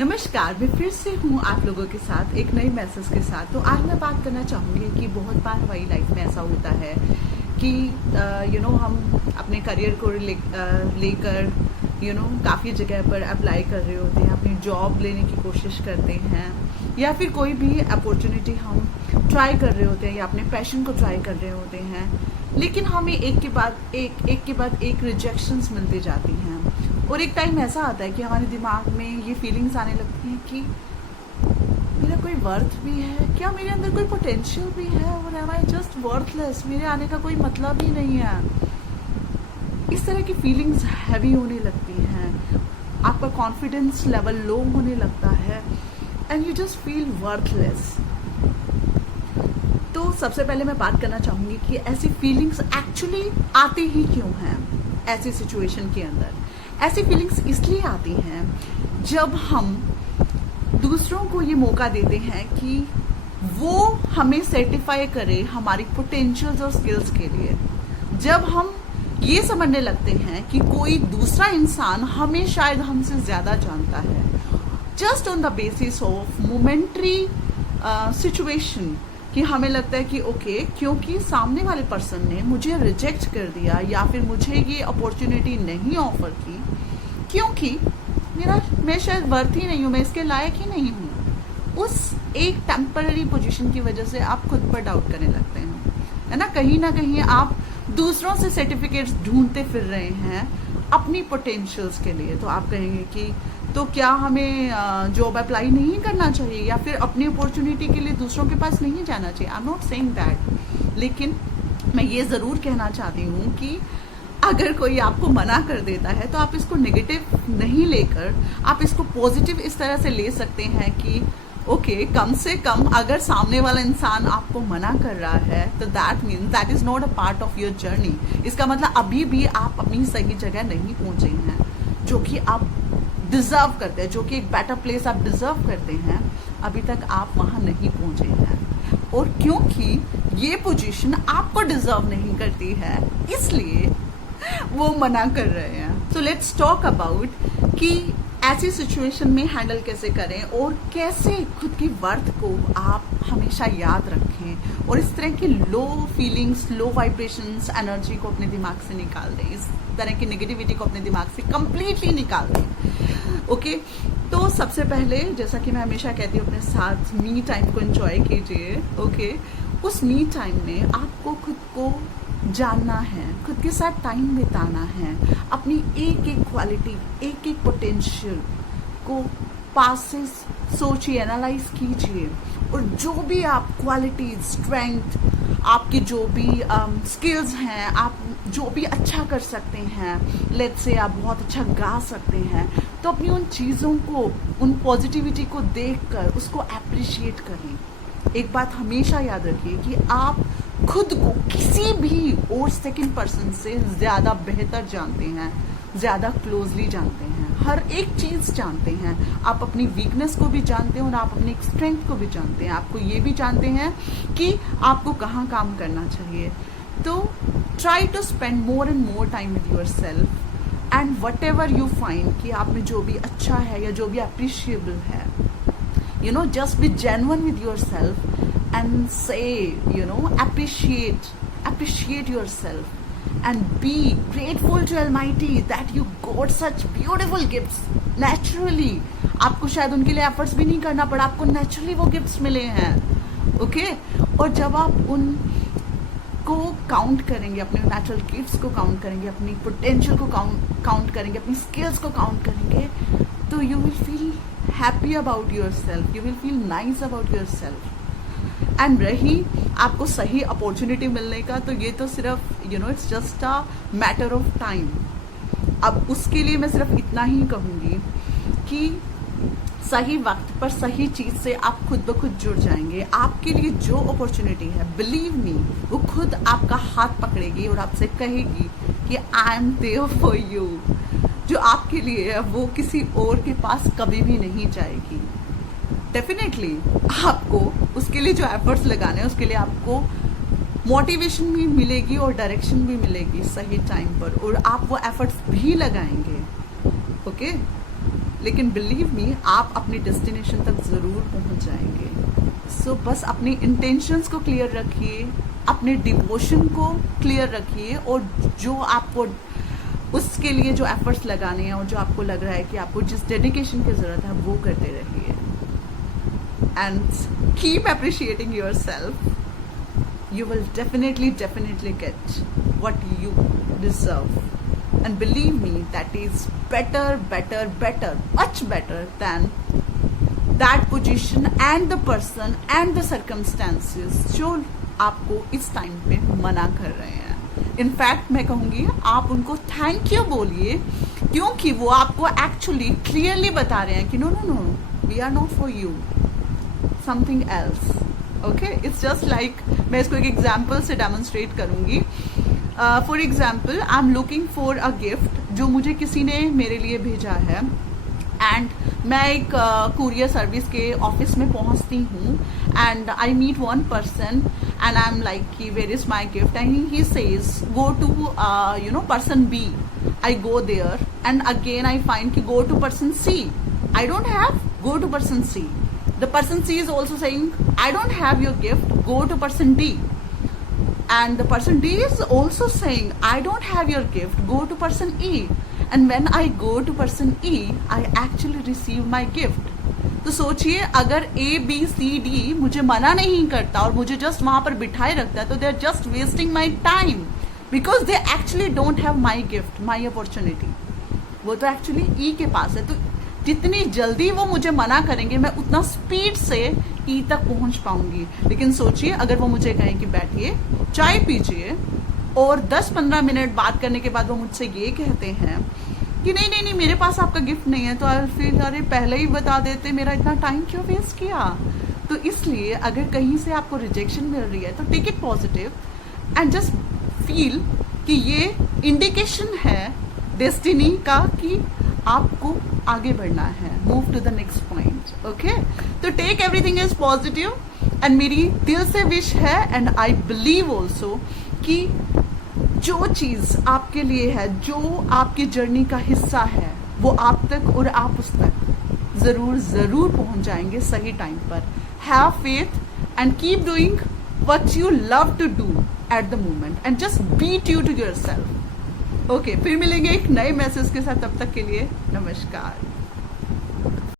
नमस्कार, मैं फिर से हूँ आप लोगों के साथ एक नई मैसेज के साथ। तो आज मैं बात करना चाहूँगी कि बहुत बार हमारी लाइफ में ऐसा होता है कि हम अपने करियर को लेकर काफ़ी जगह पर अप्लाई कर रहे होते हैं, अपनी जॉब लेने की कोशिश करते हैं या फिर कोई भी अपॉर्चुनिटी हम ट्राई कर रहे होते हैं या अपने पैशन को ट्राई कर रहे होते हैं, लेकिन हमें एक के बाद एक रिजेक्शंस मिलती जाती हैं। और एक टाइम ऐसा आता है कि हमारे दिमाग में ये फीलिंग्स आने लगती हैं कि मेरा कोई वर्थ भी है क्या, मेरे अंदर कोई पोटेंशियल भी है, और एम आई जस्ट वर्थलेस, मेरे आने का कोई मतलब ही नहीं है। इस तरह की फीलिंग्स हैवी होने लगती हैं, आपका कॉन्फिडेंस लेवल लो होने लगता है and you just feel worthless. तो सबसे पहले मैं बात करना चाहूँगी कि ऐसी फीलिंग्स एक्चुअली आती ही क्यों हैं। ऐसी सिचुएशन के अंदर ऐसी फीलिंग्स इसलिए आती हैं जब हम दूसरों को ये मौका देते हैं कि वो हमें सर्टिफाई करे हमारी पोटेंशियल्स और स्किल्स के लिए। जब हम ये समझने लगते हैं कि कोई दूसरा इंसान हमें शायद हमसे ज़्यादा जानता है, just on the basis of momentary situation, कि हमें लगता है कि ओके, क्योंकि सामने वाले पर्सन ने मुझे रिजेक्ट कर दिया या फिर मुझे ये अपॉर्चुनिटी नहीं ऑफर की क्योंकि मैं शायद वर्थ ही नहीं हूँ, मैं इसके लायक ही नहीं हूँ। उस एक टेम्पररी पोजीशन की वजह से आप खुद पर डाउट करने लगते हैं, है ना कहीं आप दूसरों से सर्टिफिकेट्स ढूंढते फिर रहे हैं अपनी पोटेंशियल्स के लिए। तो आप कहेंगे कि तो क्या हमें जॉब अप्लाई नहीं करना चाहिए या फिर अपनी अपॉर्चुनिटी के लिए दूसरों के पास नहीं जाना चाहिए। I am not saying that, लेकिन मैं ये ज़रूर कहना चाहती हूँ कि अगर कोई आपको मना कर देता है तो आप इसको नेगेटिव नहीं लेकर आप इसको पॉजिटिव इस तरह से ले सकते हैं कि ओके, कम से कम अगर सामने वाला इंसान आपको मना कर रहा है तो that means that is not a part of your journey. इसका मतलब अभी भी आप अपनी सही जगह नहीं पहुँचे हैं जो कि आप डिजर्व करते हैं, जो कि एक बेटर प्लेस आप डिजर्व करते हैं, अभी तक आप वहाँ नहीं पहुँचे हैं। और क्योंकि ये पोजीशन आपको डिजर्व नहीं करती है इसलिए वो मना कर रहे हैं। सो लेट्स टॉक अबाउट कि ऐसी सिचुएशन में हैंडल कैसे करें और कैसे खुद की वर्थ को आप हमेशा याद रखें और इस तरह की लो फीलिंग्स, लो वाइब्रेशंस, एनर्जी को अपने दिमाग से निकाल दें, इस तरह की नेगेटिविटी को अपने दिमाग से कंप्लीटली निकाल दें। ओके, तो सबसे पहले जैसा कि मैं हमेशा कहती हूँ, अपने साथ मी टाइम को एंजॉय कीजिए। ओके, उस मी टाइम में आपको खुद को जानना है, खुद के साथ टाइम बिताना है, अपनी एक एक क्वालिटी, एक एक पोटेंशियल को पास से सोचिए, एनालाइज कीजिए और जो भी आप क्वालिटी, स्ट्रेंथ, आपकी जो भी स्किल्स हैं, आप जो भी अच्छा कर सकते हैं, लेट्स से आप बहुत अच्छा गा सकते हैं, तो अपनी उन चीज़ों को, उन पॉजिटिविटी को देखकर उसको अप्रिशिएट करें। एक बात हमेशा याद रखिए कि आप खुद को किसी भी और सेकंड पर्सन से ज़्यादा बेहतर जानते हैं, ज़्यादा क्लोजली जानते हैं, हर एक चीज़ जानते हैं। आप अपनी वीकनेस को भी जानते हैं और आप अपनी स्ट्रेंथ को भी जानते हैं। आपको ये भी जानते हैं कि आपको कहाँ काम करना चाहिए। तो try to spend more and more time with yourself and whatever you find कि आप में जो भी अच्छा है या जो भी अप्रिशिएबल है, just be genuine with yourself and say, appreciate yourself and be grateful to Almighty that you got such beautiful gifts naturally। आपको शायद उनके लिए एफर्ट्स भी नहीं करना पड़ा, आपको नेचुरली वो गिफ्ट्स मिले हैं। ओके, और जब आप उन को काउंट करेंगे, अपने नेचुरल गिफ्ट्स को काउंट करेंगे, अपनी पोटेंशियल को काउंट करेंगे, अपनी स्किल्स को काउंट करेंगे, तो you will feel happy about your self, you will feel nice about your self. And रही आपको सही अपॉर्चुनिटी मिलने का, तो ये तो सिर्फ it's just a matter of time. अब उसके लिए मैं सिर्फ इतना ही कहूँगी कि सही वक्त पर सही चीज़ से आप खुद ब खुद जुड़ जाएंगे। आपके लिए जो अपॉर्चुनिटी है, बिलीव मी, वो खुद आपका हाथ पकड़ेगी और आपसे कहेगी कि I am there for you. जो आपके लिए है वो किसी और के पास कभी भी नहीं जाएगी। डेफिनेटली आपको उसके लिए जो एफर्ट्स लगाने हैं, उसके लिए आपको मोटिवेशन भी मिलेगी और डायरेक्शन भी मिलेगी सही टाइम पर, और आप वो एफर्ट्स भी लगाएंगे। ओके, लेकिन बिलीव मी आप अपनी डेस्टिनेशन तक ज़रूर पहुंच जाएंगे। सो बस अपनी इंटेंशंस को क्लियर रखिए, अपने डिवोशन को क्लियर रखिए, और जो आपको उसके लिए जो एफर्ट्स लगाने हैं और जो आपको लग रहा है कि आपको जिस डेडिकेशन की ज़रूरत है वो करते रहिए। And keep appreciating your self, you will definitely get what you deserve, and believe me, that is better, much better than that position and the person and the circumstances जो आपको इस टाइम पे मना कर रहे हैं। इनफैक्ट मैं कहूँगी आप उनको थैंक यू बोलिए, क्योंकि वो आपको एक्चुअली क्लियरली बता रहे हैं कि no no no, we are not for you, something else. Okay, it's just like, मैं इसको एक एग्जाम्पल से डेमोन्स्ट्रेट करूंगी। For example, I am looking for a gift जो मुझे किसी ने मेरे लिए भेजा है, एंड मैं एक कुरियर सर्विस के ऑफिस में पहुंचती हूँ, and I meet one person and I am like कि where is my gift, and he says go to person B. I go there and again I find कि go to person C. I don't have, go to person C. The person C is also saying, I don't have your gift, go to person D. And the person D is also saying, I don't have your gift, go to person E. And when I go to person E, I actually receive my gift. तो सोचिए, अगर A, B, C, D मुझे मना नहीं करता और मुझे just वहां पर बिठाए रखता, तो they are just wasting my time, because they actually don't have my gift, my opportunity. वो तो एक्चुअली E के पास है। तो जितनी जल्दी वो मुझे मना करेंगे, मैं उतना स्पीड से ई तक पहुंच पाऊंगी। लेकिन सोचिए, अगर वो मुझे कहें कि बैठिए चाय पीजिए, और 10-15 मिनट बात करने के बाद वो मुझसे ये कहते हैं कि नहीं नहीं नहीं, मेरे पास आपका गिफ्ट नहीं है, तो आई फिर अरे पहले ही बता देते, मेरा इतना टाइम क्यों वेस्ट किया। तो इसलिए अगर कहीं से आपको रिजेक्शन मिल रही है, तो take it positive and just feel कि ये इंडिकेशन है डेस्टिनी का कि आपको आगे बढ़ना है, move to the next point. Okay, तो take everything is positive, and मेरी दिल से विश है, एंड आई बिलीव ऑल्सो कि जो चीज आपके लिए है, जो आपकी जर्नी का हिस्सा है, वो आप तक और आप उस तक जरूर पहुंच जाएंगे सही टाइम पर। Have faith and keep doing what you love to do at the moment, and just be true to yourself. Okay, फिर मिलेंगे एक नए मैसेज के साथ, तब तक के लिए नमस्कार।